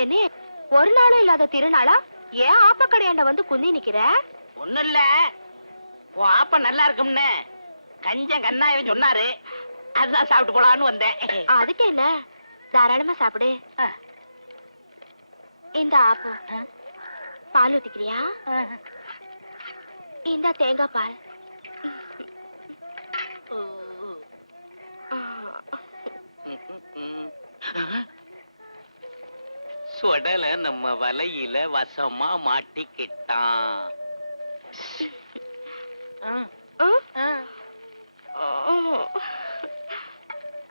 என்ன ஒரு நாளும் இல்லாத திருநாளா? ஏன் ஆப்ப கடையாண்ட வந்து குந்தி நிக்கிற? ஒண்ணு இல்ல, உன் ஆப்ப நல்லா இருக்கும்னு கஞ்சன் கண்ணாயவன் சொன்னாரு, அதுதான் சாப்பிட்டு போலான்னு வந்தேன். அதுக்கு என்ன, தாராளமா சாப்பிடு. இந்த ஆப்பம் பால் ஊத்திக்கிறியா? இந்த தேங்காய் பால். சொடல நம்ம வலையில வசமா மாட்டிக்கிட்டான்.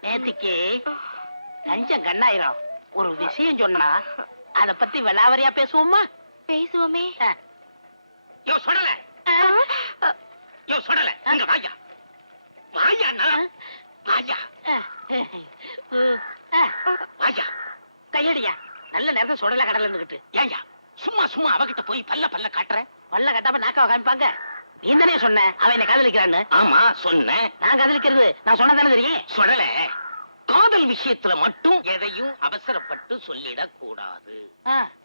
நேத்திக்கு கஞ்சன் கண்ணாயிரம் ஒரு விஷயம் சொன்னா, அத பத்தி விளாவரியா பேசுவோமா? பேசுவோமே. யோ சொடல, யோ சொடல, இங்க வாயா வாயா வாயா வாயா, கையடியா. நல்ல நேரத்தை சொடல கடலன்னுகிட்டு ஏயா சும்மா சும்மா அவகிட்ட போய் பல்ல காட்டுற? பல்ல கட்டாம நாக்காவ காமிப்பாங்க. நீ தானே சொன்ன அவன் என்ன காதலிக்கிறான்னு? ஆமா சொன்னேன். நான் காதலிக்கிறது நான் சொன்னதானே தெரியும். சொல்லல, காதல் விஷயத்துல மட்டும் எதையும் அவசரப்பட்டு சொல்லிடக் கூடாது.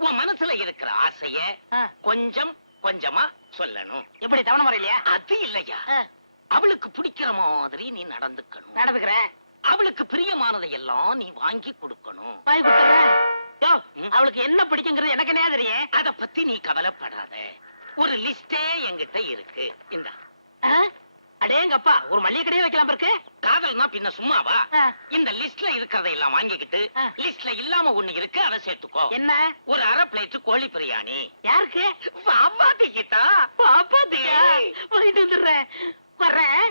உன் மனசுல இருக்கிற ஆசைய கொஞ்சம் கொஞ்சமா சொல்லணும். எப்படி தவணை முறையிலையா? அது இல்லையா, அவளுக்கு பிடிக்கிற மாதிரி நீ நடந்துக்கணும். நடந்துக்கிறேன். அவளுக்கு பிரியமானதை எல்லாம் நீ வாங்கி கொடுக்கணும். வாங்கி கொடுத்துறேன். அவளுக்கு என்ன பிடிக்குங்கிறது எனக்கு என்ன தெரியும். அத பத்தி நீ கவலைப்படாத. ஒரு லிஸ்டே என்கிட்ட இருக்கு. இந்த அடேங்கப்பா, ஒரு மல்லிகை கடையே வைக்கலாம் இருக்கு. காதல்னா பின்ன சும்மாவா? இந்த லிஸ்ட்ல இருக்கிறத எல்லாம் வாங்கிக்கிட்டு லிஸ்ட்ல இல்லாம ஒண்ணு இருக்கு, அதை சேர்த்துக்கோ. என்ன? ஒரு அரை பிளேட் கோழி பிரியாணி. யாருக்கு? பாப்பாத்திக்கிட்டா. பாப்பாத்தியா? போயிட்டு வந்துடுறேன். வர்றேன்.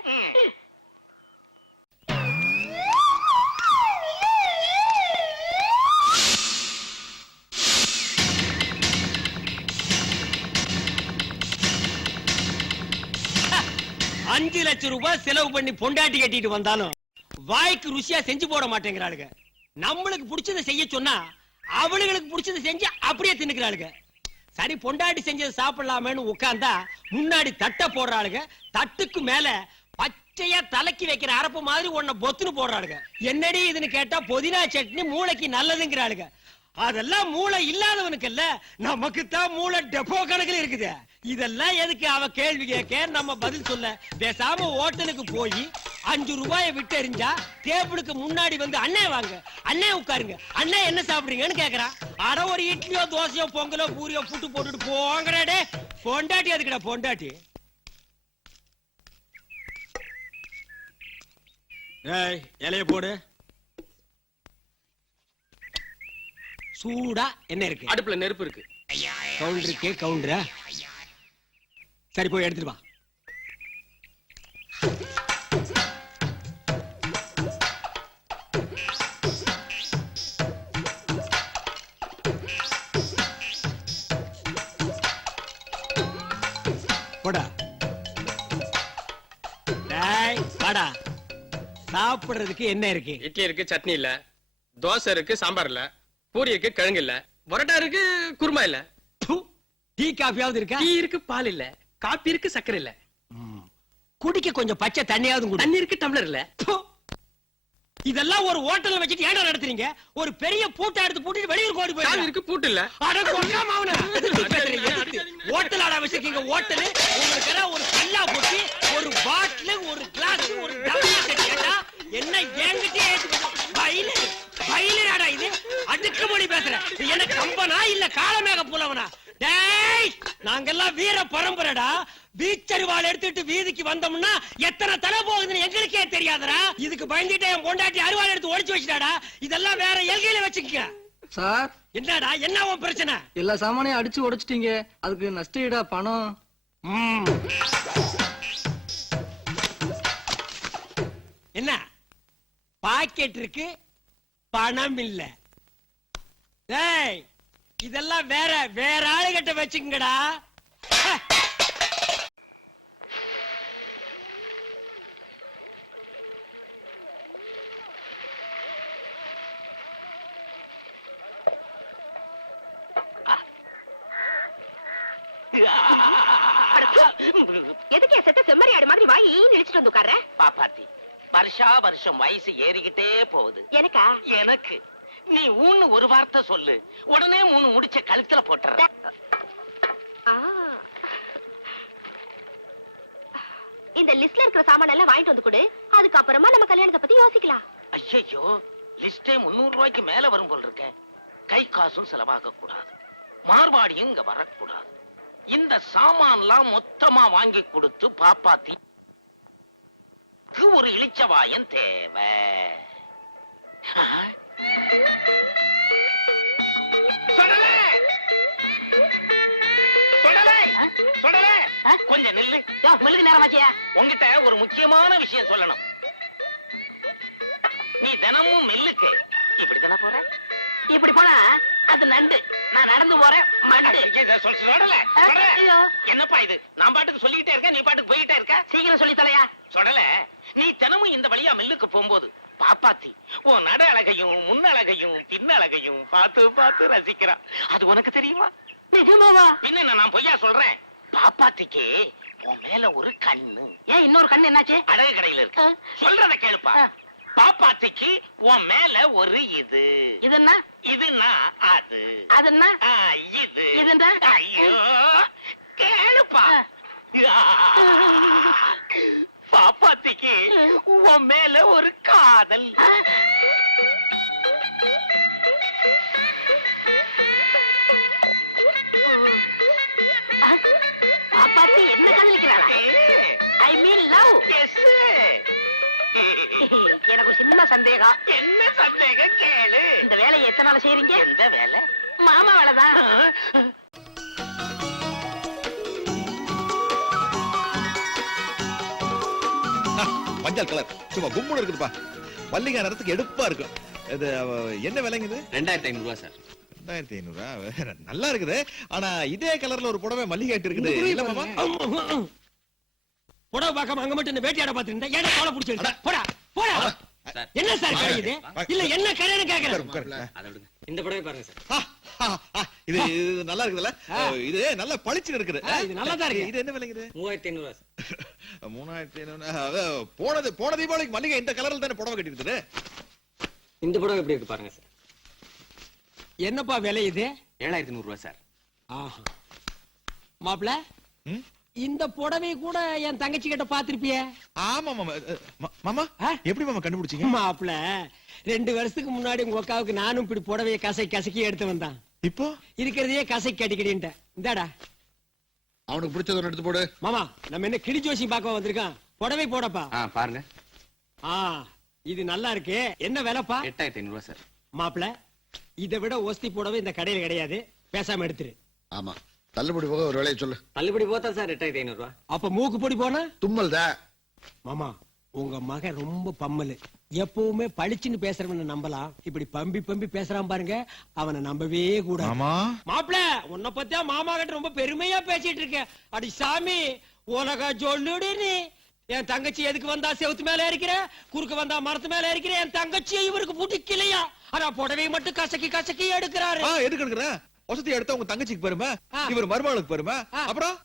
அஞ்சு லட்சம் ரூபாய் செலவு பண்ணி பொண்டாட்டி கட்டிட்டு வந்தாலும் வாய்க்கு ருசியா செஞ்சு போட மாட்டேங்கிறாளுங்க. நம்மளுக்கு பிடிச்சதை செய்ய சொன்னா அவளுங்களுக்கு பிடிச்சதை செஞ்சு அப்படியே தின்னுக்கிறாளுங்க. சரி, பொண்டாட்டி செஞ்சதை சாப்பிடலாமேன்னு உட்கார்ந்தா முன்னாடி தட்டை போடுறாளுங்க. தட்டுக்கு மேல பச்சையா தலைக்கு வைக்கிற அரப்பு மாதிரி ஒன்ன பொத்துன்னு போடுறாளுங்க. என்னடி இதுன்னு கேட்டா புதினா சட்னி மூளைக்கு நல்லதுங்கிறாளுங்க. அதெல்லாம் மூளை இல்லாதவனுக்கு இல்ல, நமக்கு தான் மூளை டெப்போ கணக்கில் இருக்குது. இதெல்லாம் எதுக்கு அவ கேள்வி கேட்க நம்ம பதில் சொல்ல? பேசாம ஹோட்டலுக்கு போய் 5 ரூபாயை விட்டு எறிஞ்சா டேபிளுக்கு முன்னாடி வந்து அண்ணே வாங்க, அண்ணே உட்காருங்க, அண்ணே என்ன சாப்பிடுறீங்கன்னு கேக்குறான். அட ஒரு இட்லியோ தோசையோ பொங்கலோ பூரியோ புட்டு போட்டுட்டு போங்கடே. பொண்டாட்டி அதுக்குடா பொண்டாட்டி. ஏய், இலைய போடு. சூடா என்ன இருக்கு? அடுப்புல நெருப்பு இருக்கு. கவுண்டருக்கு கவுண்டரா? சரி, போய் எடுத்துட்டு வா. போடா. டேய் வாடா. சாப்பிடுறதுக்கு என்ன இருக்கு? இட்லி இருக்கு, சட்னி இல்ல. தோசை இருக்கு, சாம்பார் இல்ல. பூரி இருக்கு, கிழங்கு இல்ல. பரோட்டா இருக்கு, குருமா இல்ல. டீ காஃபியாவது இருக்கா? டீ இருக்கு, பால் இல்ல. காப்பி இருக்கு, சக்கரை இல்ல. குடிக்க கொஞ்சம் பச்சை தண்ணியாவது கூட. தண்ணி இருக்கு, டம்ளர் இல்ல. இதெல்லாம் ஒரு ஹோட்டல்ல வச்சிட்டு ஏன்டா நடத்துறீங்க? ஒரு பெரிய பூட்டை எடுத்து பூட்டிட்டு வெளியூர் ஓடி போய். சாவி இருக்கு, பூட்டு இல்ல. அட கொல்லாம அவன. ஹோட்டல் ஆட வச்சிருக்கீங்க. ஹோட்டல் உங்களுக்கு எல்லாம் ஒரு கல்லா போட்டு ஒரு பாட்டில், ஒரு கிளாஸ், ஒரு டம்ளர் கேட்டா என்ன ஏங்கிட்டே பையில பையிலடா இது? அடுக்குமொழி பேசுற என்ன கம்பனா இல்ல காலமேக புலவனா? டேய், நாங்கெல்லாம் வீர பரம்பரைடா. வீச்சரிவாள் எடுத்துட்டு வீதிக்கு வந்தோம்னா எத்தனை தலை போகுதுன்னு எங்களுக்கே தெரியாதடா. இதுக்கு பயந்துட்டு என் பொண்டாட்டி அருவாள் எடுத்து ஒளிச்சு வச்சுட்டாடா. இதெல்லாம் வேற எல்கையில வச்சுக்க. சார், என்னடா என்ன உன் பிரச்சனை? எல்லா சாமானையும் அடிச்சு உடைச்சிட்டீங்க, அதுக்கு நஷ்டஈடா பணம். என்ன பாக்கெட் இருக்கு, பணம் இல்ல. டேய், இதெல்லாம் வேற வேற ஆளுகிட்ட வச்சுக்கங்கடா. எதுக்கு செத்த செம்மறி ஆடு மாதிரி வாய் நினைச்சிட்டு வந்து உட்கார்ற? பாப்பாத்தி, வருஷா வருஷம் வயசு ஏறிக்கிட்டே போகுது. எனக்கா? எனக்கு நீ ஊன்னு ஒரு வார்த்தை சொல்லு, உடனே 3 முடிச்ச கழுத்துல போட்டுற. ஆ. இந்த லிஸ்ட்ல இருக்கிற சாமான் எல்லாம் வாங்கிட்டு வந்து கொடு, அதுக்கப்புறமா நம்ம கல்யாணத்தை பத்தி யோசிக்கலாம். ஐயோ, லிஸ்டே 300 ரூபாய்க்கு மேல வரும் போல் இருக்க. கை காசும் செலவாக கூடாது, மார்வாடியும் இங்க வரக்கூடாது. இந்த சாமான்லாம் மொத்தமா வாங்கி கொடுத்து பாப்பாத்தி ஒரு இளிச்சவாயன் தேவை. சுடலை! சுடலை! சுடலை! கொஞ்சம் நில்லு. மில்லுக்கு நேரமாச்சியா? உங்ககிட்ட ஒரு முக்கியமான விஷயம் சொல்லணும். நீ தினமும் மில்லுக்கு இப்படித்தானே போற? இப்படி போனா அது நண்டு, நான் நடந்து போறேன் மண்டு. என்னப்பா இது? நான் பாட்டுக்கு சொல்லிக்கிட்டே இருக்கேன், நீ பாட்டுக்கு போயிட்டே இருக்க. சீக்கிரம் சொல்லி தலையா. சொல்லல, நீ தினமும் இந்த வழியா மில்லுக்கு போகும்போது பாப்பாத்தி உன் நட அழகையும் முன்னழகையும் பின்னழகையும் பார்த்து பார்த்து ரசிக்கிறா. அது உனக்கு தெரியுமா? நிஜமாவா? பின்ன நான் பொய்யா சொல்றேன்? பாப்பாத்திக்கு உன் மேல ஒரு கண்ணு. ஏன் இன்னொரு கண்ணு என்னாச்சு? அழகு கடையில இருக்கு. சொல்றத கேளுப்பா. பாப்பாத்திக்கு உன் மேல ஒரு இது. இதுன்னா? இதுன்னா அது. அதுன்னா? இது. இதுன்னா? ஐயோ, கேளுப்பா. பாப்பாத்திக்கு உன் மேல ஒரு காதல். பாப்பாத்தி என்ன காதலிக்கிறாளா? ஐ மீன் லவ். எஸ். எனக்கு சின்ன சந்தேகம். என்ன சந்தேகம் கேளு. இந்த வேலையை எத்தனை நாள் செய்றீங்க? எந்த வேலை? மாமா வேலைதான். மஞ்சள் கலர் சும்மா கும்முன்னு இருக்குதுப்பா. மல்லிகை நேரத்துக்கு எடுப்பா இருக்கும். இது என்ன விலைங்குது? 2500 ரூபாய் சார். 2500 நல்லா இருக்குது. ஆனா இதே கலர்ல ஒரு புடவை மல்லிகை இருக்குது இல்ல மாமா? புடவை பார்க்காம அங்க மட்டும் இந்த வேட்டையாட பாத்துருந்தா ஏன்னா தோலை பிடிச்சி போடா போடா. என்ன சார் கிடைக்குது? இல்ல என்ன கடைன்னு கேக்குறேன். அதை விடுங்க, இந்த புடவை பாருங்க சார். இது நல்லா இருக்குதுல்ல? இது நல்ல பளிச்சு இருக்குது. இது நல்லா தான் இருக்கு. இது என்ன விலைங்குது? 3500 ரூபாய் சார். 3500. போன தீபாவளிக்கு மல்லிகை இந்த கலர்ல தானே புடவை கட்டி இருக்குது. இந்த புடவை எப்படி இருக்கு பாருங்க சார். என்னப்பா விலை இது? 7100 ரூபாய் சார். ஆஹா. மாப்ள, இந்த புடவை கூட என் தங்கச்சி கிட்ட பாத்திருப்பிய? ஆமா மாமா. மாமா எப்படி மாமா கண்டுபிடிச்சீங்க? மாப்ள, 2 வருஷத்துக்கு முன்னாடி உங்க அக்காவுக்கு நானும் இப்படி புடவைய கசக்கி எடுத்து வந்தான். இப்போ இருக்கிறதையே கசக்கி கட்டிக்கிட்டேன். இந்தாடா. அவனுக்கு பிடிச்சத எடுத்து போடு. மாமா, நம்ம என்ன கிளி ஜோசி பார்க்க வந்திருக்கான். புடவை போடப்பா. பாருங்க. இது நல்லா இருக்கு. என்ன விலைப்பா? 8500 ரூபாய் சார். மாப்ள, இதை விட ஒஸ்தி புடவை இந்த கடையில கிடையாது. பேசாம எடுத்துரு. ஆமா, தள்ளுபடி போக ஒரு வேலையை சொல்லு. தள்ளுபடி போத்தா சார் 8500 ரூபாய். அப்ப மூக்கு பொடி போனா? தும்மல் தான். மாமா, உங்க மகன் ரொம்ப பம்மலு. எப்பவுமே பளிச்சுன்னு பேசுறவன நம்பலாம். இப்படி பம்பி பேசுறான் பாருங்க, அவனை நம்பவே கூட. மாப்ள, உன்னை பத்தியா மாமா கிட்ட ரொம்ப பெருமையா பேசிட்டு இருக்க. அடி சாமி, உலக சொல்லுடு நீ. என் தங்கச்சி எதுக்கு வந்தா செவுத்து மேல இருக்கிற, குறுக்கு வந்தா மரத்து மேல இருக்கிற. என் தங்கச்சியை இவருக்கு பிடிக்கலையா? ஆனா புடவை மட்டும் கசக்கி எடுக்கிறாரு. எதுக்கு எடுக்கிற? வசதி எடுத்த உங்க தங்கச்சிக்கு பெருமை, இவர் மருமகளுக்கு பெருமை. அப்புறம்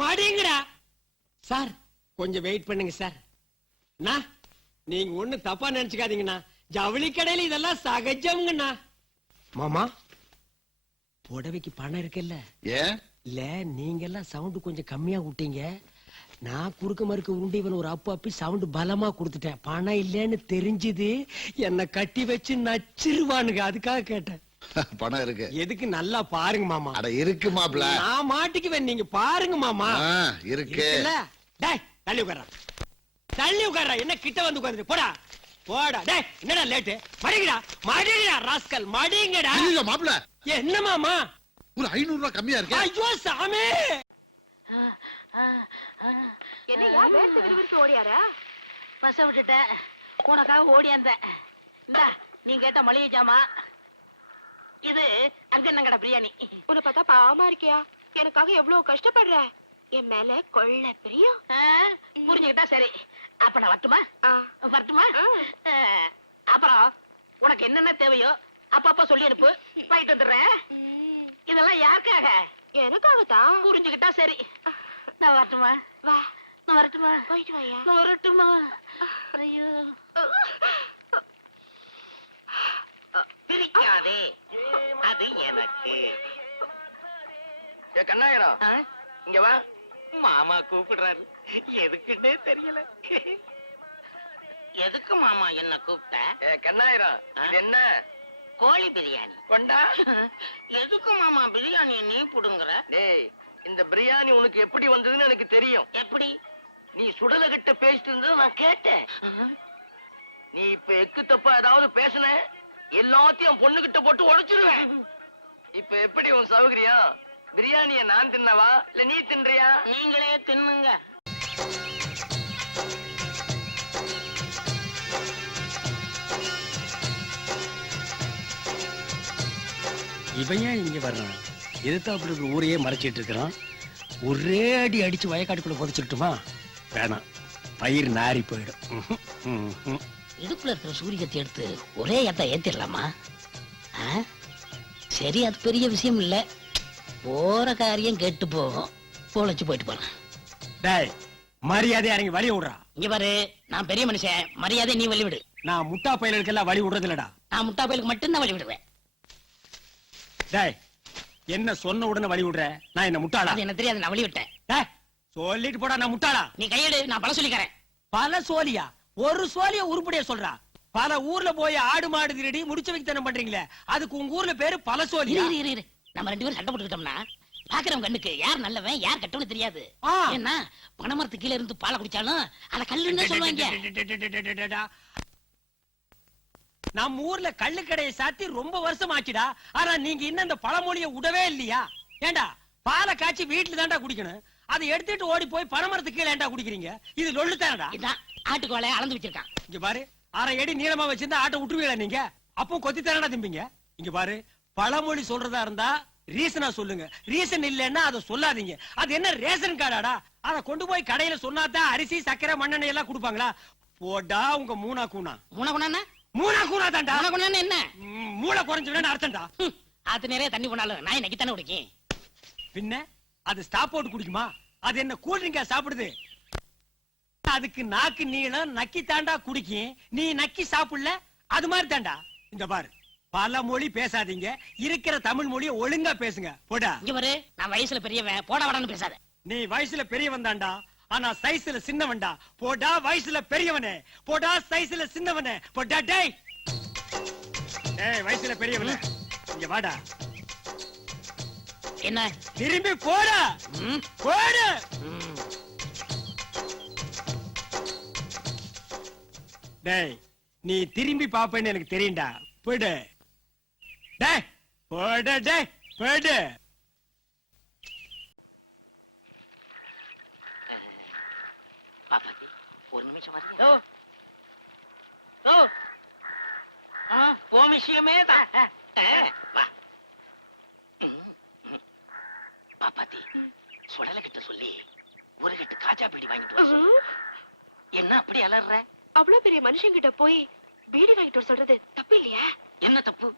மாடிங்கடா. சார், கொஞ்சம் வெயிட் பண்ணுங்க சார். நீங்க ஒண்ணு தப்பா நினைச்சுக்காதீங்கண்ணா. ஜவுளி கடையில இதெல்லாம் சகஜம்ங்கண்ணா. மாமா, புடவைக்கு பணம் இருக்குல்ல? ஏன் இல்ல, நீங்க எல்லாம் சவுண்ட் கொஞ்சம் கம்மியா விட்டீங்க. நான் குறுக்க மறுக்க உருண்டு இவன் ஒரு அப்பி சவுண்ட் பலமா கொடுத்துட்டேன். பணம் இல்லன்னு தெரிஞ்சது, என்ன கட்டி வச்சு நச்சிருவானுங்க. அதுக்காக கேட்டேன். பணம் இருக்கு. எதுக்கு நல்லா பாருங்க மாமா. அட இருக்கு மாப்ள. நான் மாட்டிக்குவேன், நீங்க பாருங்க மாமா. இருக்கு. டேய், தள்ளி உட்கார்றா. என்ன கிட்ட வந்து உட்கார்ந்து போடா. டேய், என்னடா லேட்டு? மடிங்கடா ராஸ்கல், மடிங்கடா. இல்ல மாப்ள. என்ன மாமா? ஒரு 500 ரூபாய் கம்மியா இருக்கு. ஐயோ சாமி. என்னையா வேர்த்து விறுவிறுத்து ஓடியாரா? பச விட்டுட்டேன், உனக்காக ஓடியாந்த. இந்தா, நீ கேட்ட மளிகை ஜாமா. இது அங்கன்னங்கட பிரியாணி. உன்னை பார்த்தா பாவமா இருக்கியா? எனக்காக எவ்வளவு கஷ்டப்படுற. என் மேல கொள்ள பிரியம். புரிஞ்சுக்கிட்டா சரி. அப்ப நான் வரட்டுமா? அப்புறம் உனக்கு என்னென்ன தேவையோ அப்பப்ப சொல்லி அனுப்பு, போயிட்டு வந்துடுறேன். இதெல்லாம் யாருக்காக? எனக்காகத்தான். புரிஞ்சுக்கிட்டா சரி. நான் வரட்டுமா? வா. நான் வரட்டுமா? போயிட்டு வாயா. நான் வரட்டுமா? ஐயோ. பிரிக்காதே, அது எனக்கு. கண்ணாயிரா, ஆ? இங்க வா. மாமா கூப்பிடுறாரு, எதுக்குன்னே தெரியல. எதுக்கு மாமா என்ன கூப்பிட்ட? கண்ணாயிரா, இது என்ன? கோழி பிரியாணி. கொண்டா. எதுக்கு மாமா பிரியாணி நீ புடுங்குற? டேய், இந்த பிரியாணி உனக்கு எப்படி வந்ததுன்னு எனக்கு தெரியும். எப்படி? நீ சுடல கிட்ட பேசிட்டு இருந்தது நான் கேட்டேன். நீ இப்ப எக்கு தப்பா ஏதாவது பேசுன, எல்லாத்தையும் பொண்ணுகிட்ட போட்டு உடைச்சிருவேன். இப்ப எப்படி உன் சௌகரியம்? பிரியாணிய நான் தின்னவா இல்ல நீ தின்றியா? நீங்களே தின்னுங்க. இவன் ஏன் இங்க வர்றான்? எதிர்த்தாப்புல இருக்கிற ஊரையே மறைச்சிட்டு இருக்கிறான். ஒரே அடி அடிச்சு வயக்காட்டுக்குள்ள புதைச்சிட்டுமா? வேணாம், பயிர் நாரி போயிடும். இடுப்புல இருக்கிற சூரியத்தை எடுத்து ஒரே ஏத்த ஏத்திடலாமா? சரி, அது பெரிய விஷயம் இல்ல. போற காரியம் கேட்டு போகும். போலச்சு போயிட்டு போறேன். டேய், மரியாதை இறங்கி வழி விடுறா. இங்க பாரு, நான் பெரிய மனுஷன், மரியாதை நீ வழி விடு. நான் முட்டா பயலுக்கெல்லாம் வழி விடுறது இல்லடா. நான் முட்டா பயலுக்கு மட்டும்தான் வழி விடுவேன். டேய், என்ன சொன்ன உடனே வழி விடுற? நான் என்ன முட்டாளா? அது என்ன தெரியாது, நான் வழி விட்டேன். டேய், சொல்லிட்டு போடா, நான் முட்டாளா? நீ கையெடு, நான் பல சொல்லிக்கிறேன். பல சோழியா? ஒரு சோழிய உருப்படியா சொல்றா. பல ஊர்ல போய் ஆடு மாடு திருடி முடிச்ச வைத்தனம் பண்றீங்களே, அதுக்கு உங்க ஊர்ல பேரு பல சோழியா? இரு. நம்ம 2 பேரும் சண்டை போட்டுக்கிட்டோம்னா பாக்குறவங்க கண்ணுக்கு யார் நல்லவன் யார் கெட்டவன்னு தெரியாது. ஆ. ஏன்னா பனைமரத்து கீழ இருந்து பாலை குடிச்சாலும் அத கல்லுன்னு சொல்லுவாங்க. நம்ம ஊர்ல கள்ளு கடையை சாத்தி ரொம்ப வருஷம் ஆச்சுடா. ஆனா நீங்க இன்னும் அந்த பழமொழிய விடவே இல்லையா? ஏண்டா, பாலை காய்ச்சி வீட்டுல தாண்டா குடிக்கணும், அதை எடுத்துட்டு ஓடி போய் பனைமரத்துக்கு கீழே ஏண்டா குடிக்கிறீங்க? இது லொள்ளு தானடா. இதான் ஆட்டுக்கோலை அளந்து வச்சிருக்கான். இங்க பாரு, 1/2 அடி நீளமா வச்சிருந்தா ஆட்டை விட்டுருவீங்களா நீங்க? அப்போ கொத்தி தானடா திம்பிங்க. இங்க பாரு, பழமொழி சொல்றதா இருந்தா ரீசனா சொல்லுங்க. ரீசன் இல்லன்னா அதை சொல்லாதீங்க. அது என்ன ரேஷன் கார்டாடா? அதை கொண்டு போய் கடையில சொன்னாதான் அரிசி சக்கரை மண்ணெண்ணெய் எல்லாம் கொடுப்பாங்களா? போடா உங்க மூணா கூணா. மூணகுணா மூணா கூணா தாண்டா. மூணகுணா என்ன? மூளை குறைஞ்சுன்னு அர்த்தம்டா. ஆத்து நிறைய தண்ணி போனாலும் நாய் நக்கி தானே குடிக்கும். பின்ன அது ஸ்டாப் போட்டு குடிக்குமா? அது என்ன கூல் ட்ரிங்கா சாப்பிடுது? அதுக்கு நாக்கு நீளம், நக்கி தாண்டா குடிக்கும். நீ நக்கி சாப்பிடல, அது மாதிரி தாண்டா. இந்த பாரு, பல மொழி பேசாதீங்க, இருக்கிற தமிழ் மொழியை ஒழுங்கா பேசுங்க. போடா. இங்க பாரு, நான் வயசுல பெரியவன், போட வாடான்னு பேசாத. நீ வயசுல பெரியவன் தாண்டா, ஆனா சைஸ்ல சின்னவன்டா. போடா வயசுல பெரியவனே, போடா சைஸ்ல சின்னவனே. போடா டேய். டேய் வயசுல பெரியவனே, இங்க வாடா. என்ன? திரும்பி போடா. போடு. டேய், நீ திரும்பி பாப்பேன்னு எனக்கு தெரியும்டா. போடு. டேய், போடு டேய், போடு. பாப்பாத்தி, ஒரு நிமிஷம் வரீங்க? உன் விஷயமே தான். வா. பாப்பாத்தி, சுடல கிட்ட சொல்லி ஒரு கட்டு காஜா பீடி வாங்கிட்டு வர சொல்லு. என்ன அப்படி அலற? அவ்வளவு பெரிய மனுஷன் கிட்ட போய் பீடி வாங்கிட்டு வர சொல்றது தப்பு இல்லையா? என்ன தப்பு?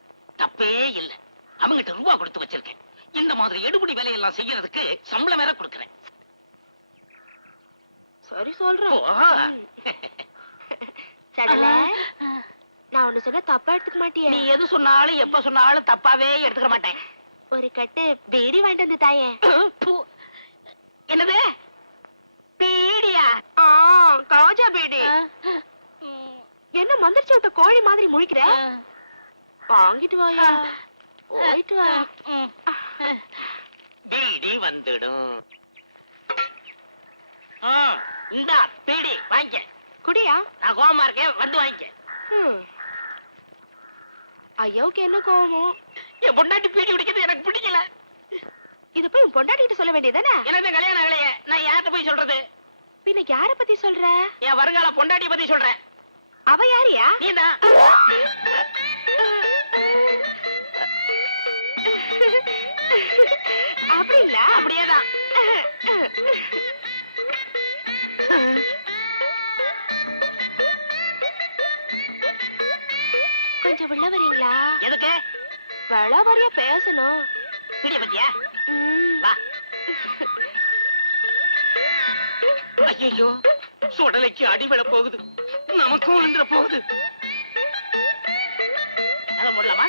தப்பே இல்ல. அவங்கிட்ட ரூபா கொடுத்து வச்சிருக்கேன். இந்த மாதிரி எடுபடி வேலையெல்லாம் செய்யறதுக்கு சம்பளம் வேற கொடுக்கறேன். சரி சொல்றேன். ஓ. சடல, நான் ஒண்ணு சொன்னா தப்பா எடுத்துக்க மாட்டியே? நீ எது சொன்னாலும் எப்ப சொன்னாலும் தப்பாவே எடுத்துக்க மாட்டேன். ஒரு கட்டு பீடி வாங்கிட்டு வந்து தாயே. என்னது? பீடியா? காஜா பீடி. என்ன மந்திரிச்சு விட்ட கோழி மாதிரி முழிக்கிற? வாங்கிட்டு வாயா. போயிட்டு வா. பீடி வந்துடும். இந்தா பீடி வாங்கிக்க. குடியா? நான் கோவமா இருக்கேன், வந்து வாங்கிக்க. ஐயாவுக்கு என்ன கோவமோ? என் பொண்டாட்டி பீடி குடிக்கிறது எனக்கு பிடிக்கல. இது போய் உன் பொண்டாட்டிகிட்ட சொல்ல வேண்டியதானே? எனக்கு கல்யாணம் ஆகலையே, நான் யார்கிட்ட போய் சொல்றது? பின்ன யார பத்தி சொல்ற? என் வருங்கால பொண்டாட்டிய பத்தி சொல்றேன். அவ யாரியா? நீதான். அப்படிங்களா? அப்படியேதான். கொஞ்சம் உள்ள வரீங்களா? எதுக்கு? வளவரியா பேசணும். பீடிய பத்தியா? ம். வா. ஐயோ சுடலைக்கு அடிபட போகுது, நமக்கும் விழுந்துற போகுது. அத முடியலாமா?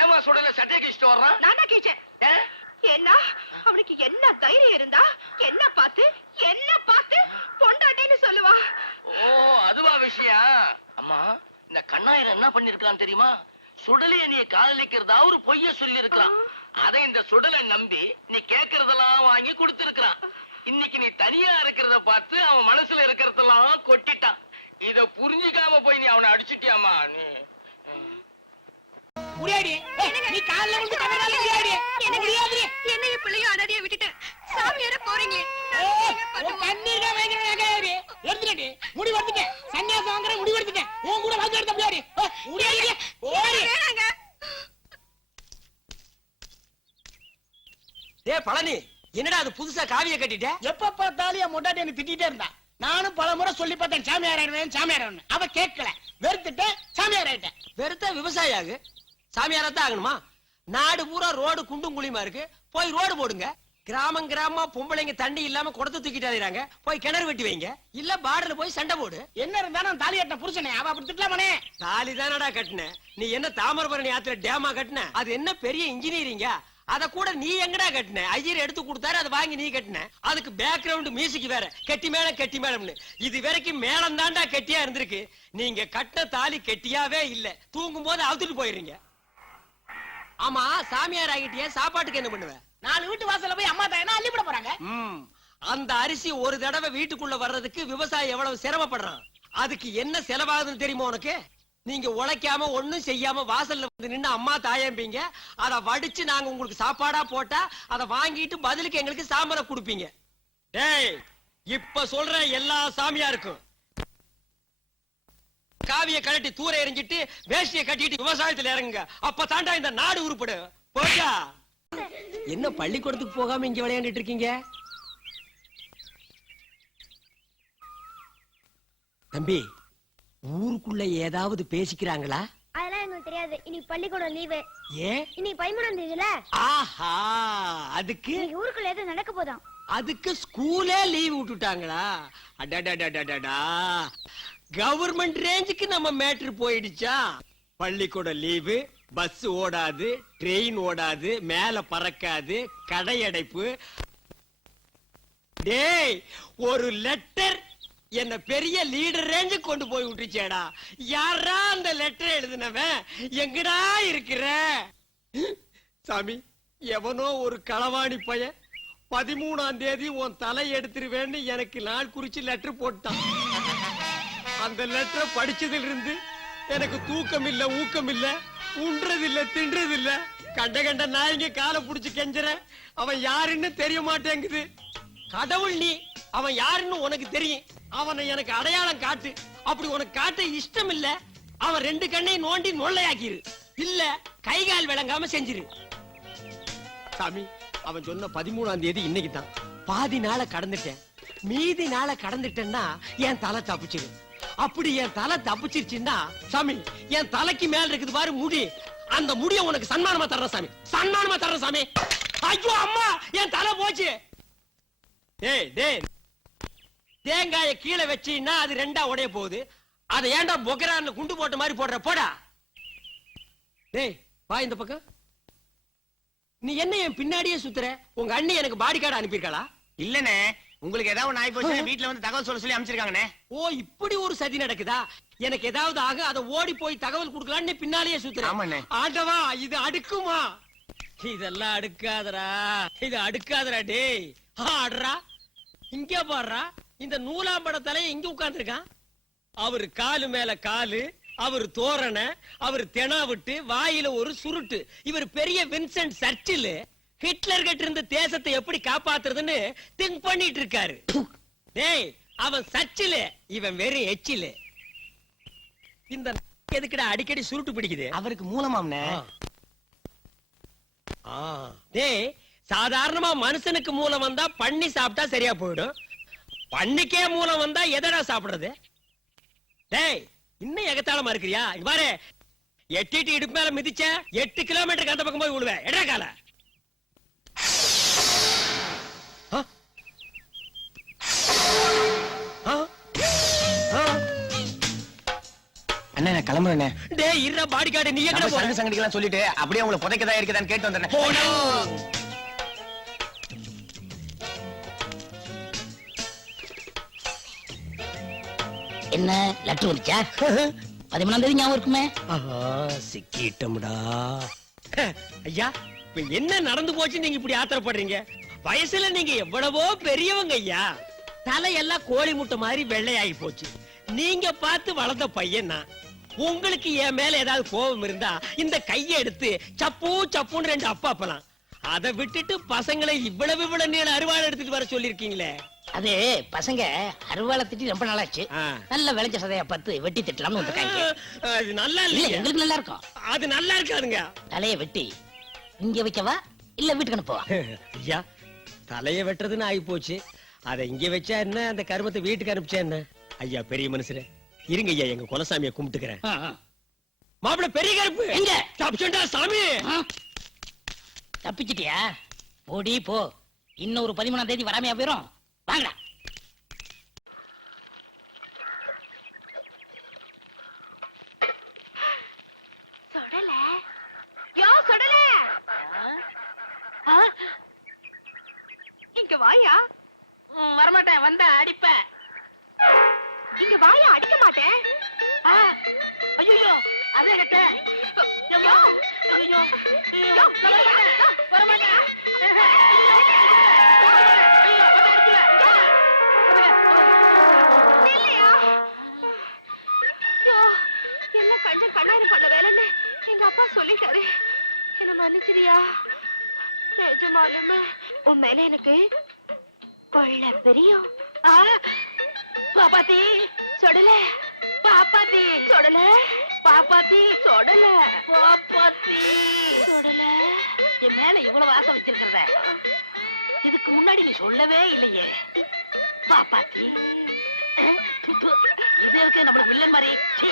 ஏமா சுடல சட்டை கிழிச்சிட்டு வர்றான்? நான் தான் கேச்சேன். என்ன அவனுக்கு என்ன தைரியம் இருந்தா என்ன பார்த்து பொண்டாட்டின்னு சொல்லுவா? ஓ அதுவா விஷயம். அம்மா இந்த கண்ணாயிரம் என்ன பண்ணிருக்கான் தெரியுமா? சுடலைய நீ காதலிக்கிறதா ஒரு பொய்ய சொல்லி இருக்கான். அதை இந்த சுடலை நம்பி நீ கேக்குறதெல்லாம் வாங்கி கொடுத்திருக்கான். இன்னைக்கு நீ தனியா இருக்கிறத பார்த்து அவன் மனசுல இருக்கிறதெல்லாம் கொட்டிட்டான். இத புரிஞ்சுக்காம போய் நீ அவனை அடிச்சிட்டியாமா? நீ முடியாடி நீ கால்ல வந்து கவரால முடியாடி முடியாடி. என்னைய பிள்ளைய அனாதைய விட்டுட்டு சாமியார போறீங்க. கண்ணீரே வேங்கறாடி எடுத்துடி முடி வர்த்திட்டே சன்னியாசம் வாங்குற முடி வர்த்திட்டே உன் கூட வந்து எடுத்து முடியாடி முடியாடி ஓடி வேணாங்க. டேய் பழனி என்னடா அது புதுசா காவிய கட்டிட்ட? எப்ப பார்த்தாலும் என் முட்டாட்டி என்ன திட்டிட்டே இருந்தா. நானும் பல முறை சொல்லி பார்த்தேன் சாமியார் ஆயிடுவேன். அவ கேட்கல, வெறுத்துட்டு சாமியார் ஆயிட்டேன். வெறுத்தா விவசாயி ஆகு, சாமியாரத்தான் ஆகணுமா? நாடு பூரா ரோடு குண்டும் குழியுமா இருக்கு, போய் ரோடு போடுங்க. கிராமமா பொம்பளைங்க தண்ணி இல்லாம குடத்தை தூக்கிட்டு அலையறாங்க, போய் கிணறு வெட்டி வைங்க. இல்ல பார்டர்ல போய் சண்டை போடு. என்ன இருந்தாலும் தாலி கட்டின புருஷனே, அவ அப்படி திட்டலாமனே. தாலி தானடா கட்டின, நீ என்ன தாமிரபரணி ஆத்துல டேமா கட்டின? அது என்ன பெரிய இன்ஜினியரிங்கா? அத கூட நீ எங்கடா கட்டின? ஐயர் எடுத்து கொடுத்தாரு, அதை வாங்கி நீ கட்டின. அதுக்கு பேக்ரவுண்ட் மியூசிக் வேற, கெட்டி மேளம்னு. இது வரைக்கும் மேளம் தாண்டா கெட்டியா இருந்திருக்கு. நீங்க கட்டின தாலி கெட்டியாவே இல்ல, தூங்கும் போது அவுத்துட்டு போயிருங்க. ஆமா சாமியார் ஆகிட்டிய, சாப்பாட்டுக்கு என்ன பண்ணுவ? 4 வீட்டு வாசல்ல போய் அம்மா தாயனா அள்ளிப்பட போறாங்க. அந்த அரிசி ஒரு தடவை வீட்டுக்குள்ள வர்றதுக்கு விவசாயி எவ்வளவு சிரமப்படுறான். அதுக்கு என்ன செலவாகுதுன்னு தெரியுமா உனக்கு? நீங்க உழைக்காம ஒண்ணும் செய்யாம வாசல்ல வந்து நின்னு அம்மா தாயம்பீங்க. அத வடிச்சு நாங்க உங்களுக்கு சாப்பாடா போட்டா அதை வாங்கிட்டு பதிலுக்கு எங்களுக்கு சாம்பலை கொடுப்பீங்க. டேய் இப்ப சொல்ற எல்லா சாமியாருக்கும் காவிய கழட்டி தூர எறிஞ்சிட்டு வேஷ்டியை கட்டிட்டு விவசாயத்துல இறங்குங்க. அப்ப தாண்டா இந்த நாடு உருப்படு. போட்டா என்ன பள்ளிக்கூடத்துக்கு போகாம இங்க விளையாண்டுட்டு இருக்கீங்க? தம்பி ஊருக்குள்ள ஏதாவது பேசிக்கிறாங்களா? அதெல்லாம் எங்களுக்கு தெரியாது. இன்னைக்கு பள்ளிக்கூடம் லீவு. ஏன்? இன்னைக்கு 13ஆம் தேதியில. ஆஹா, அதுக்கு இன்னைக்கு ஊருக்குள்ள ஏதோ நடக்க போதாம். அதுக்கு ஸ்கூலே லீவ் விட்டுட்டாங்களா? அடடடடடடா, கவர்மெண்ட் ரேஞ்சுக்கு நம்ம மேட்ரு போயிடுச்சா? பள்ளிக்கூடம் லீவு, பஸ் ஓடாது, ட்ரெயின் ஓடாது, மேல பறக்காது, கடை அடைப்பு. டேய் ஒரு லெட்டர் என்ன பெரிய லீடர் ரேஞ்சு கொண்டு போய் விட்டுச்சேடா. யாரா அந்த லெட்டர் எழுதினவன்? எங்கடா இருக்கிற? சாமி, எவனோ ஒரு களவாணி பையன் 13ஆம் தேதி உன் தலை எடுத்துருவேன்னு எனக்கு நாள் குறிச்சு லெட்டர் போட்டான். அந்த லெட்டரை படிச்சதுல இருந்து எனக்கு தூக்கம் இல்ல, ஊக்கம் இல்ல, உண்றது இல்ல, தின்றது இல்ல. கண்ட நாய்ங்க காலை புடிச்சு கெஞ்சற. அவன் யாருன்னு தெரிய மாட்டேங்குது. கடவுள் நீ, அவன் யாருன்னு உனக்கு தெரியும். அவனை எனக்கு அடையாளம் காட்டு. அப்படி உனக்கு காட்ட இஷ்டம் இல்ல, அவன் 2 கண்ணையும் நோண்டி நொல்லையாக்கிரு. இல்ல கை கால் விளங்காம செஞ்சிரு. சாமி, அவன் சொன்ன 13ஆம் தேதி இன்னைக்கு தான். பாதி நாளை கடந்துட்டேன். மீதி நாளை கடந்துட்டேன்னா என் தலை தப்பிச்சிரு. அப்படி என் தலை தப்பிச்சிருச்சுன்னா சாமி, என் தலைக்கு மேல இருக்குது பாரு முடி, அந்த முடிய உனக்கு சன்மானமா தர்றேன் சாமி, சன்மானமா தர்றேன் சாமி. ஐயோ அம்மா, என் தலை போச்சு. டேய் டேய், தேங்காய கீழே வச்சீன்னா அது 2ஆ உடைய போகுது. அதை ஏன்டா பொக்கரான்ல குண்டு போட்ட மாதிரி போடுற? போடா. டேய் வா இந்த பக்கம். நீ என்ன என் பின்னாடியே சுத்துற? உங்க அண்ணி எனக்கு பாடி கார்டு அனுப்பியிருக்காளா? இல்லனே, உங்களுக்கு ஏதாவது நாய் போச்சு வீட்ல வந்து தகவல் சொல்ல சொல்லி அனுப்பிச்சிருக்காங்கனே. ஓ, இப்படி ஒரு சதி நடக்குதா? எனக்கு ஏதாவது ஆக அத ஓடி போய் தகவல் கொடுக்கலான்னு பின்னாலேயே சுத்துற. ஆமாண்ணே. ஆண்டவா, இது அடுக்குமா? இதெல்லாம் அடுக்காதடா, இது அடுக்காதடா. டேய் ஆடுறா, இங்க பாடுறா. இந்த நூலாம்பட தலையை இங்க உட்கார்ந்து இருக்கான். அவரு காலு மேல காலு, அவர் தோரண, அவர் தெனா விட்டு வாயில ஒரு சுருட்டு. இவர் பெரிய வின்சென்ட் சர்ச்சில் ஹிட்லர் கிட்ட இருந்த தேசத்தை எப்படி காப்பாத்துறதுன்னு திங்க் பண்ணிட்டு இருக்காரு. டேய் அவன் சர்ச்சில், இவன் வெறும் எச்சில். இந்த எதுக்குடா அடிக்கடி சுருட்டு பிடிக்குது? அவருக்கு மூலமாம்னே. டேய் சாதாரணமா மனுஷனுக்கு மூலம் வந்தா பண்ணி சாப்பிட்டா சரியா போயிடும். பண்ணிக்கே மூலம் வந்தா எதடா சாப்பிடுறது? டேய், இன்னும் எகத்தாளமா இருக்கிறியா? இங்க பாரு, எட்டிட்டு இடுப்பு மேல மிதிச்ச 8 கிலோமீட்டருக்கு அந்த பக்கம் போய் விழுவேன். எடா கால. அண்ணா நான் கிளம்புறேண்ணே. டேய், இருடா பாடி கார்டு, நீ எங்கடா போற? சங்கடிக்கலாம் சொல்லிட்டு அப்படியே உங்களை புதைக்கதா இருக்குதான்னு கேட்டு வந்துடுறேன். போடா. என்ன லெட்டர் வந்துச்சா? 13ஆம் தேதி ஞாபகம் இருக்குமே. ஆஹா, சிக்கிட்டோம்டா. ஐயா, இப்ப என்ன நடந்து போச்சு நீங்க இப்படி ஆத்திரப்படுறீங்க? வயசுல நீங்க எவ்வளவோ பெரியவங்க ஐயா. தலையெல்லாம் கோழி முட்டை மாதிரி வெள்ளையாகி போச்சு. நீங்க பார்த்து வளர்ந்த பையன் நான். உங்களுக்கு என் மேல ஏதாவது கோபம் இருந்தா இந்த கையை எடுத்து சப்பு சப்புன்னு 2 அப்பாப்பலாம். அதை விட்டுட்டு பசங்களை இவ்வளவு நீள அருவாளை எடுத்துட்டு வர சொல்லிருக்கீங்களே. அது பசங்க அருவாளை திட்டி ரொம்ப நாளாச்சு. ஆ. நல்ல விளைஞ்ச சதையா பார்த்து வெட்டி திட்டலாம்னு வந்திருக்காங்க. அது நல்லா இல்ல, இல்லையா? எங்களுக்கு நல்லா இருக்கும். அது நல்லா இருக்காதுங்க. தலையை வெட்டி இங்க வைக்கவா இல்ல வீட்டுக்கு அனுப்பவா? ஐயா, தலைய வெட்டுறதுன்னு ஆகி போச்சு. அதை இங்க வச்சா என்ன, அந்த கருமத்தை வீட்டுக்கு அனுப்பிச்சா என்ன? ஐயா பெரிய மனுஷரே, இருங்க ஐயா, எங்க குலசாமியை கும்பிட்டுக்கிறேன். மாப்பிள பெரிய கருப்பு எங்க? தப்பிச்சுண்டா சாமி. தப்பிச்சிட்டியா? போடி போ. இன்னொரு 13ஆம் தேதி வராமையா போயிரும். வாங்கடா. சொடல யோ சொடல, இங்க வாயா. வரமாட்டேன், வந்தா அடிப்ப. இங்க வாயா, அடிக்க மாட்டேன். ஐயோ அதே கட்ட. யோ, ஐயோ யோ, வரமாட்டேன். இல்லையா? யோ, என்ன கஞ்சம் கண்ணாயிரம் பண்ண வேலைன்னு எங்க அப்பா சொல்லிட்டாரு. என்ன மன்னிச்சிரியா? நிஜமாலுமே உன் மேல எனக்கு கொள்ள பிரியம். பாப்பாத்தி சொடல, பாப்பாத்தி சொடல, பாப்பாத்தி சொடல, பாப்பாத்தி. சொடல. என் மேல இவ்வளவு ஆசை வச்சிருக்கிறத இதுக்கு முன்னாடி நீ சொல்லவே இல்லையே. பாப்பாத்தி. இது இருக்கு நம்மளுக்கு வில்லன் மாதிரி. சீ.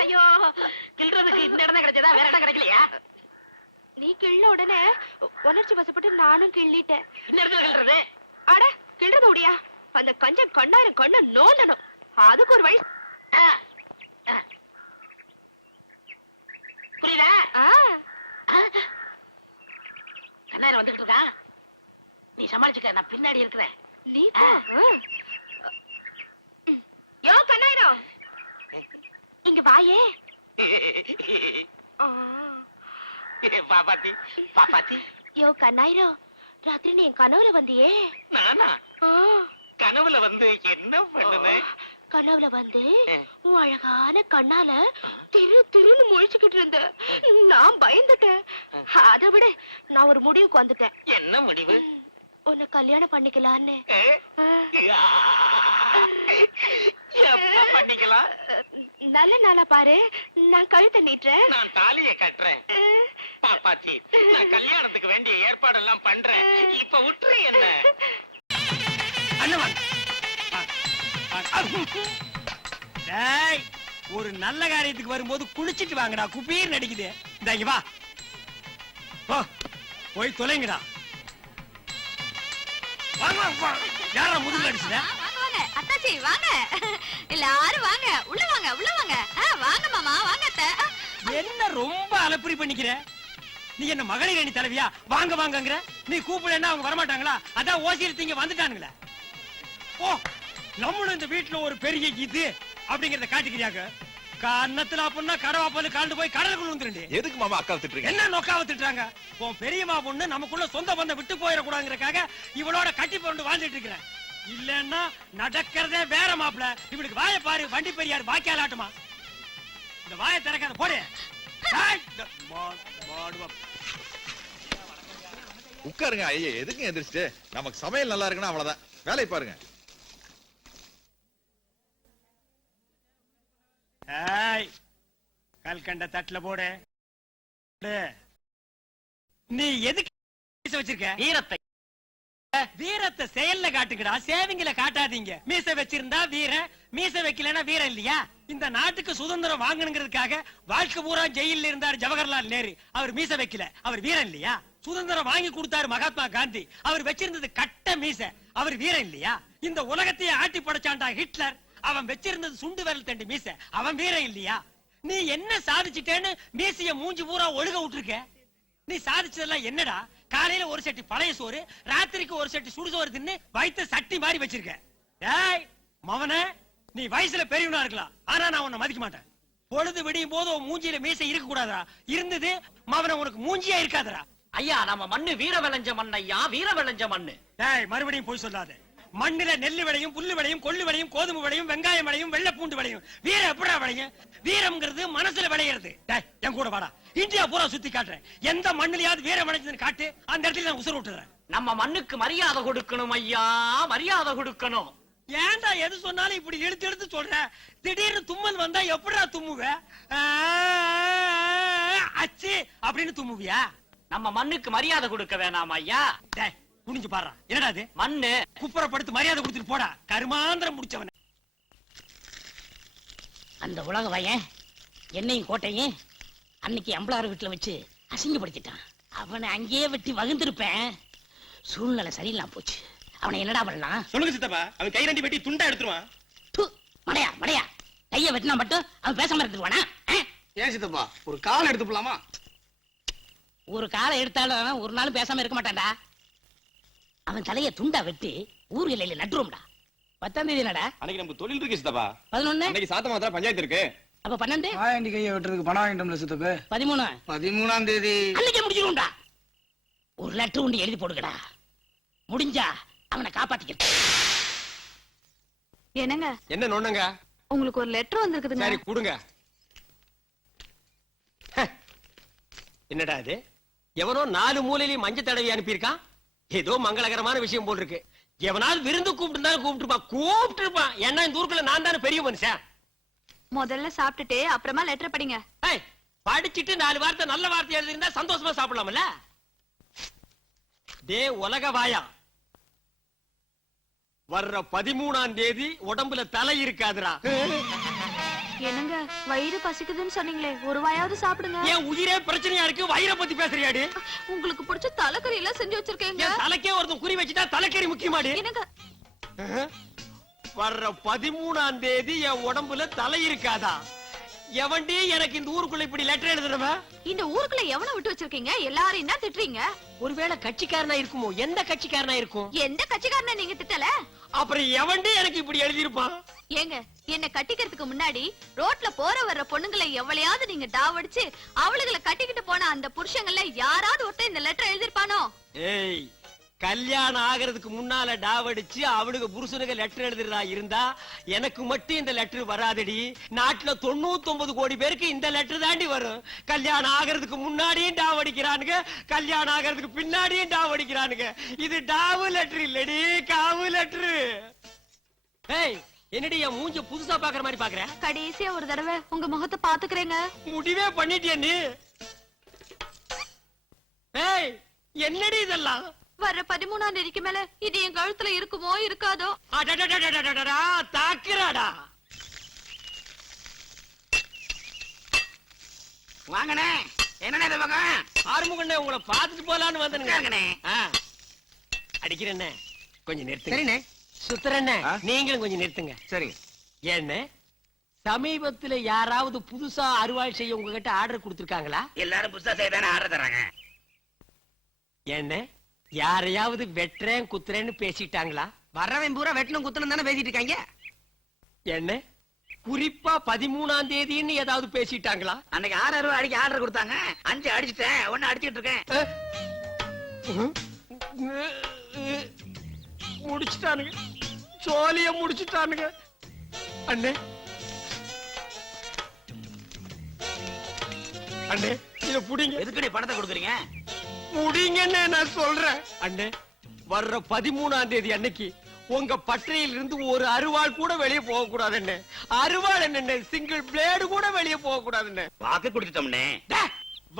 ஐயோ, கிள்றதுக்கு இந்த இடம் தான் கிடைச்சதா? வேற இடம் கிடைக்கலையா? நீ கிள்ள உடனே உணர்ச்சி வசப்பட்டு நானும் கிள்ளிட்டேன். இந்த இடத்துல கிள்றது? அட, கிள்றது உடியா? அந்த கஞ்சன் கண்ணாயிரம் கண்ணு நோண்டணும். அதுக்கு ஒரு வழி. புரியுதா? ஆ, கண்ணாயிரம் வந்துகிட்டு இருக்கா. நீ சமாளிச்சுக்க, நான் பின்னாடி இருக்கிறேன். நீ போ. யோ கண்ணாயிரம், இங்க வாயே. பாப்பாத்தி பாப்பாத்தி. யோ கண்ணாயிரம், ராத்திரி நீ என் கனவுல வந்தியே. நானா? ஆ, கனவுல வந்து என்ன பண்ணுனேன்? கனவுல வந்து உன் அழகான கண்ணால திரு திருன்னு முழிச்சுக்கிட்டு இருந்த. நான் பயந்துட்டேன். அதை விட நான் ஒரு முடிவுக்கு வந்துட்டேன். என்ன முடிவு? உன்னை கல்யாணம் பண்ணிக்கலான்னு. எப்ப பண்ணிக்கலாம்? நல்ல நாளா பாரு, நான் கழுத்தை நீட்டுறேன். நான் தாலியை கட்டுறேன். பாப்பாத்தி, நான் கல்யாணத்துக்கு வேண்டிய ஏற்பாடெல்லாம் பண்றேன். இப்ப விட்டுரு என்ன? அண்ணன் டேய், ஒரு நல்ல காரியத்துக்கு வரும்போது குளிச்சிட்டு வாங்கடா. குப்பீர் நடிக்குது. இந்த இங்க வா, போ, போய் தொலைங்கடா. வாங்க வாங்க. யாரா முதுகுல அடிச்சுத? வாங்க அத்தாச்சி, வாங்க எல்லாரும் வாங்க. உள்ள வாங்க, உள்ள வாங்க. வாங்க மாமா, வாங்க அத்தை. என்ன ரொம்ப அலப்பறி பண்ணிக்கிற? நீ என்ன மகளிர் அணி தலைவியா? வாங்க வாங்கங்கற. நீ கூப்பிடலன்னா அவங்க வரமாட்டாங்களா? அதான் ஓசியில் தீங்க வந்துட்டானுங்களே. ஓ, நம்மளும் இந்த வீட்டுல ஒரு பெரிய இது அப்படிங்கறத காட்டிக்கிறியாங்க கண்ணத்துல அப்படின்னா கடவா போல காண்டு போய் கடலுக்குள்ள வந்துருண்டி. எதுக்கு மாமா அக்காவை திட்டுறீங்க? என்ன நோக்காவ திட்டுறாங்க? உன் பெரியம்மா பொண்ணு நமக்குள்ள சொந்த பந்தம் விட்டு போயிடக்கூடாதுங்கிறக்காக இவளோட கட்டி போட்டு வாழ்ந்துட்டு இருக்கிறேன். இல்லன்னா நடக்கிறதே வேற மாப்பிள. இவளுக்கு வாயை பாரு, வண்டி பெரியார் வாக்கியால் ஆட்டுமா. இந்த வாயை திறக்காத போடு. டேய், உட்காருங்க. ஐயா எதுக்கு எந்திரிச்சிட்டு? நமக்கு சமையல் நல்லா இருக்குன்னா அவ்வளவுதான். வேலையை பாருங்க. ஏய், கல்கண்ட தட்டுல போடு. நீ எதுக்கு மீசை வச்சிருக்க? வீரத்தை வீரத்தை செயல்ல காட்டுங்கடா, சேவிங்கள காட்டாதீங்க. மீசை வச்சிருந்தா வீரன், மீசை வைக்கலன்னா வீரன் இல்லையா? இந்த நாட்டுக்கு சுதந்திரம் வாங்கணுங்கிறதுக்காக வாழ்க்கை பூரா ஜெயில இருந்தார் ஜவஹர்லால் நேரு. அவர் மீசை வைக்கல, அவர் வீரன் இல்லையா? சுதந்திரம் வாங்கி கொடுத்தாரு மகாத்மா காந்தி. அவர் வச்சிருந்தது கட்ட மீசை, அவர் வீரன் இல்லையா? இந்த உலகத்தையே ஆட்டி படைச்சான்டா ஹிட்லர். அவன் வச்சிருந்தது சுண்டு விரல் தண்டு மீசை, அவன் வீரன் இல்லையா? நீ என்ன சாதிச்சிட்டேன்னு மீசைய மூஞ்சி பூரா ஒழுக விட்டுருக்க. நீ சாதிச்சதெல்லாம் என்னடா? காலையில ஒரு சட்டி பழைய சோறு, ராத்திரிக்கு ஒரு சட்டி சுடுசோறு தின்னு வயித்த சட்டி மாதிரி வச்சிருக்க. டேய் மவனே, நீ வயசுல பெரியவனா இருக்கலாம், ஆனா நான் உன்னை மதிக்க மாட்டேன். பொழுது விடியும் போது உன் மூஞ்சியில மீசை இருக்க கூடாதா? இருந்தது மவன உனக்கு மூஞ்சியா இருக்காதடா. ஐயா நம்ம மண்ணு வீர விளைஞ்ச மண் ஐயா, வீர விளைஞ்ச மண்ணு. டேய் மறுபடியும் போய் சொல்லாத. மண்ணில நெல்லு விளையும், புல்லு விளையும், கொள்ளு விளையும், கோதுமை விளையும், வெங்காயம் விளையும், வெள்ளை பூண்டு விளையும். வீரம் எப்படா விளையும்? வீரம்ங்கிறது மனசுல விளையிறது. டேய் என் கூட வாடா, இந்தியா பூரா சுத்தி காட்டுறேன். எந்த மண்ணிலையாவது வீரம் விளைஞ்சதுன்னு காட்டு, அந்த இடத்துல நான் உசுர விட்டுறேன். நம்ம மண்ணுக்கு மரியாதை கொடுக்கணும் ஐயா, மரியாதை கொடுக்கணும். ஏன்டா எது சொன்னாலும் இப்படி எடுத்து எடுத்து சொல்ற? திடீர்னு தும்மல் வந்தா எப்படிடா தும்முவ? அச்சி அப்படின்னு தும்முவியா? நம்ம மண்ணுக்கு மரியாதை கொடுக்க வேணாம் ஐயா. டேய் குனிஞ்சு பாடுறா. என்னடா அது? மண்ணு. குப்புறப்படுத்து மரியாதை கொடுத்துட்டு போடா, கருமாந்திரம் முடிச்சவன. அந்த உலக வயன் என்னையும் கோட்டையும் அன்னைக்கு அம்பளாறு வீட்டுல வச்சு அசிங்கப்படுத்திட்டான். அவனை அங்கேயே வெட்டி வகுந்திருப்பேன். சூழ்நிலை சரியில்லாம போச்சு. அவனை என்னடா பண்ணலாம்? சொல்லுங்க சித்தப்பா. அவன் கை ரெண்டி வெட்டி துண்டா எடுத்துருவான். மடையா மடையா, கைய வெட்டினா மட்டும் அவன் பேசாம இருந்துருவானா? ஏன் சித்தப்பா ஒரு கால் எடுத்து போலாமா? ஒரு காலை எடுத்தாலும் ஒரு நாளும் பேசாம இருக்க மாட்டான்டா. அவன் தலைய துண்டா வெட்டி ஊர் எல்லையில நட்டுரும்டா. 10ஆம் தேதி என்னடா? அன்னைக்கு நமக்கு தொழில் இருக்கு சித்தப்பா. 11. அன்னைக்கு சாத்தமாத்திர பஞ்சாயத்து இருக்கு. அப்ப 12. ஆண்டி கையை வெட்டுறதுக்கு பணம் வாங்கிட்டோம்ல சித்தப்பு. 13. 13ஆம் தேதி அன்னைக்கே முடிச்சிடும்டா. ஒரு லெட்டர் ஒன்று எழுதி போடுங்கடா. முடிஞ்சா அவனை காப்பாத்திக்க. என்னங்க என்ன நோண்டுங்க? உங்களுக்கு ஒரு லெட்டர் வந்திருக்குதுங்க. சரி கொடுங்க. என்னடா இது? எவனோ 4 மூலையிலையும் மஞ்சள் தடவி அனுப்பியிருக்கான். ஏதோ மங்களகரமான விஷயம் போல் இருக்கு. எவனாவது விருந்து கூப்பிட்டுருப்பான். ஏன்னா இந்த ஊருக்குள்ள நான் தானே பெரிய மனுஷன். முதல்ல சாப்பிட்டுட்டு அப்புறமா லெட்டர் படிங்க. படிச்சிட்டு 4 வார்த்தை நல்ல வார்த்தை எழுதிருந்தா சந்தோஷமா சாப்பிடலாம்ல. டே உலக வாயா, வர்ற 13ஆம் தேதி உடம்புல தலை இருக்காதுடா. என்னங்க வயிறு பசிக்குதுன்னு சொன்னீங்களே, ஒரு வாயாவது சாப்பிடுங்க. ஏன் உயிரே பிரச்சனையா இருக்கு, வயிறை பத்தி பேசுறியாடி? உங்களுக்கு பிடிச்ச தலைக்கறி எல்லாம் செஞ்சு வச்சிருக்கேங்க. என் தலைக்கே ஒருத்தன் குறி வச்சுட்டா தலைக்கறி முக்கியமாடி. என்னங்க வர்ற 13ஆம் தேதி என் உடம்புல தலை இருக்காதா? எவன்டி எனக்கு இந்த ஊருக்குள்ள இப்படி லெட்டர் எழுதுறவன்? இந்த ஊருக்குள்ள எவனை விட்டு வச்சிருக்கீங்க? எல்லாரையும் தான் திட்டுறீங்க. ஒருவேளை கட்சிக்காரனா இருக்குமோ? எந்த கட்சிக்காரனா இருக்கும்? எந்த கட்சிக்காரனை நீங்க திட்டல? அப்புறம் எவன்டி எனக்கு இப்படி எழுதியிருப்பான்? ஏங்க என்ன கட்டிக்கிறதுக்கு முன்னாடி ரோட்ல போற வர்ற பொண்ணுங்களை எவ்வளையாவது நீங்க டாவடிச்சு அவளுகளை கட்டிக்கிட்டு போன அந்த புருஷங்கள்ல யாராவது ஒருத்தர் இந்த லெட்டர் எழுதிருப்பானோ? ஏய், கல்யாணம் ஆகிறதுக்கு முன்னால டாவடிச்சு அவளுக்கு புருஷனுக்கு லெட்டர் எழுதுறதா இருந்தா எனக்கு மட்டும் இந்த லெட்டர் வராதடி. நாட்டுல 99 கோடி பேருக்கு இந்த லெட்டர் தாண்டி வரும். கல்யாணம் ஆகிறதுக்கு முன்னாடியும் டாவடிக்கிறானுங்க, கல்யாணம் ஆகிறதுக்கு பின்னாடியும் டாவடிக்கிறானுங்க. இது டாவு லெட்டர் இல்லடி, காவு லெட்டர். ஏய், என்னடி என் மூஞ்ச புதுசா பாக்குற மாதிரி பாக்குற? கடைசியா ஒரு தடவை உங்க முகத்தை பாத்துக்கிறேங்க. முடிவே பண்ணிட்டிய நீ? ஏய், என்னடி இதெல்லாம்? வர்ற 13ஆம் தேதிக்கு மேல இது என் கழுத்துல இருக்குமோ இருக்காதோ? அடடடடடடடா, தாக்குறாடா. வாங்கண்ணே, என்னண்ணே இது பக்கம்? ஆறுமுகண்ணே, உங்களை பார்த்துட்டு போலான்னு வந்தனுங்க. வாங்கண்ணே. அடிக்கிறேண்ணே, கொஞ்சம் நிறுத்துங்க. சரிண்ணே. சுத்துறண்ணே, நீங்களும் கொஞ்சம் நிறுத்துங்க. சரிங்க. ஏண்ணே, சமீபத்துல யாராவது புதுசா அறுவாள் செய்ய உங்ககிட்ட ஆர்டர் கொடுத்திருக்காங்களா? எல்லாரும் புதுசா செய்தானே ஆர்டர் தராங்க. ஏண்ணே, யாரையாவது வெட்டுறேன் குத்துறேன்னு பேசிட்டாங்களா? வர்றவன் பூரா வெட்டணும் குத்தணும் தானே பேசிட்டு இருக்காங்க. என்ன குறிப்பா 13ஆம் தேதின்னு ஏதாவது பேசிட்டாங்களா? அன்னைக்கு 6 ரூபாய் அடிக்க ஆர்டர் கொடுத்தாங்க, 5 அடிச்சிட்டேன், 1 அடிச்சிட்டு இருக்கேன். முடிச்சுட்டானுங்க, சோழிய முடிச்சுட்டானுங்க. அண்ணே அண்ணே இத புடிங்க. எதுக்கு நீ பணத்தை கொடுக்குறீங்க? முடிங்கன்னு நான் சொல்றேன். அண்ணே வர்ற 13ஆம் தேதி அன்னைக்கு உங்க பட்டறையில் இருந்து ஒரு அருவாள் கூட வெளியே போக கூடாதுன்னு. அருவாள் என்ன, சிங்கிள் பிளேடு கூட வெளியே போக கூடாதுன்னு வாக்கு கொடுத்துட்டோம்னே.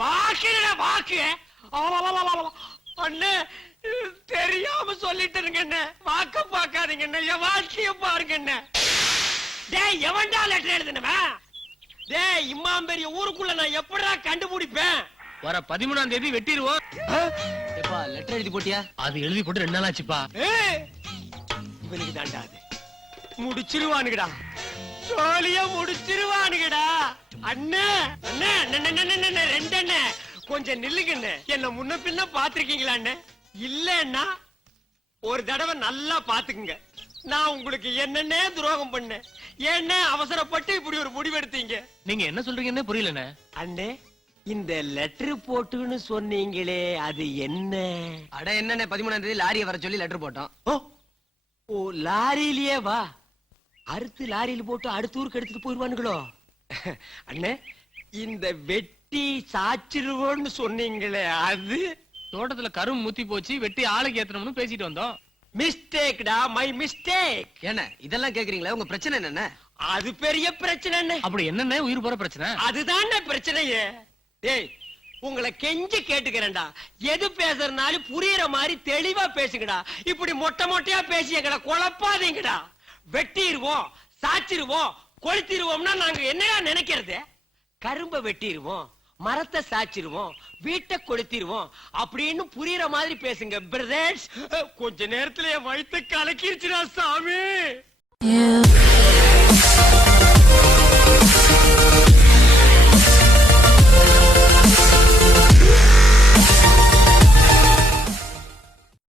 வாக்கு வாக்கு. அண்ணே தெரியாம சொல்லிட்டுருங்க என்ன, வாக்க பாக்காதீங்க என்ன, என் வாழ்க்கைய பாருங்க என்ன. டேய் எவன்டா லெட்டர் எழுதுனவன்? டேய் இம்மாம் பெரிய ஊருக்குள்ள நான் எப்படா கண்டுபிடிப்பேன்? வர 13ஆம் தேதி வெட்டிடுவோம். எப்பா லெட்டர் எழுதி போட்டியா? அது எழுதி போட்டு 2 நாள் ஆச்சுப்பா. இவனுக்கு தாண்டா அது. முடிச்சிருவானுங்கடா, சோழிய முடிச்சிருவானுங்கடா. அண்ணே அண்ணே அண்ணே 2 அண்ணே கொஞ்சம் நில்லுங்கண்ணே. என்ன முன்ன பின்ன பாத்திருக்கீங்களா அண்ணே? இல்லன்னா ஒரு தடவை நல்லா பாத்துக்குங்க. நான் உங்களுக்கு என்னன்னே துரோகம் பண்ணேன், என்ன அவசரப்பட்டு இப்படி ஒரு முடிவெடுத்தீங்க? நீங்க என்ன சொல்றீங்கன்னு புரியலண்ணே. அண்ணே இந்த லெட்டர் போட்டுன்னு சொன்னீங்களே அது என்ன? அட என்னண்ணே 13ஆம் தேதி லாரியை வர சொல்லி லெட்டர் போட்டோம். ஓ ஓ லாரியிலேயே வா, அறுத்து லாரியில போட்டு அடுத்த ஊருக்கு எடுத்துட்டு போயிருவானுங்களோ? அண்ணே இந்த வெட்டி சாச்சிருவோன்னு சொன்னீங்களே அது? தோட்டத்துல கரும் முத்தி போச்சு, வெட்டி ஆளுக்கு ஏத்தணும்னு பேசிட்டு வந்தோம். மிஸ்டேக்டா, மை மிஸ்டேக். என்ன இதெல்லாம் கேக்குறீங்களா? உங்க பிரச்சனை என்ன? அது பெரிய பிரச்சனை. அப்படி என்னண்ணே உயிர் போற பிரச்சனை? அதுதான் பிரச்சனையே. டேய் உங்களை கெஞ்சி கேட்டுக்கிறேன்டா, எது பேசுறதுனாலும் புரியுற மாதிரி தெளிவா பேசுங்கடா. இப்படி மொட்டை மொட்டையா பேசி எங்களை குழப்பாதீங்கடா. வெட்டிடுவோம், சாச்சிருவோம், கொளுத்திடுவோம்னா நாங்க என்னடா நினைக்கிறது? கரும்ப வெட்டிடுவோம், மரத்தை சாச்சிருவோம், வீட்டை கொளுத்திடுவோம் அப்படின்னு புரியுற மாதிரி பேசுங்க பிரதர்ஸ். கொஞ்ச நேரத்துல என் வயித்தை கலக்கிருச்சுடா சாமி.